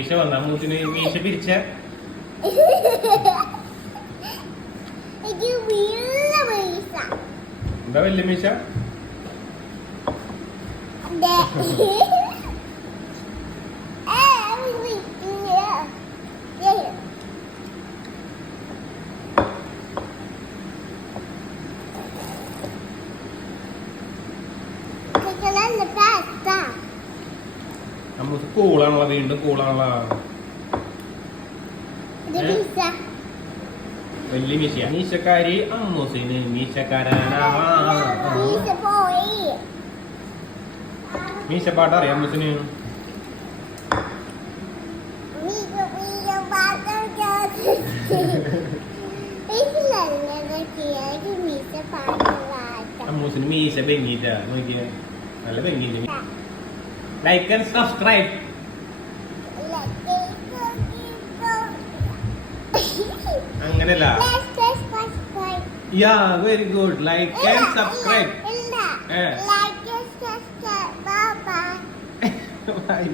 മീശ വന്ന മൂത്തിന് മീശ പിരിച്ച എന്താ വലിയ മീശ നമുക്ക് കൂളാണല്ലോ വീണ്ടും കൂളാണല്ലോ വലിയ മീശ മീശക്കാരി അമ്മൂസിന് മീശക്കാരാനാ മീശപ്പാട്ട് അറിയാം അമ്മൂസിന് അമ്മൂസിന് മീശ ബെങ്ങിട്ടാ നോക്കിയ നല്ല ബെങ്ങിന്റെ ലൈക്ക് ആൻഡ് സബ്സ്ക്രൈബ് അങ്ങനെയല്ല yeah very good like and subscribe Like and subscribe. Bye bye. By.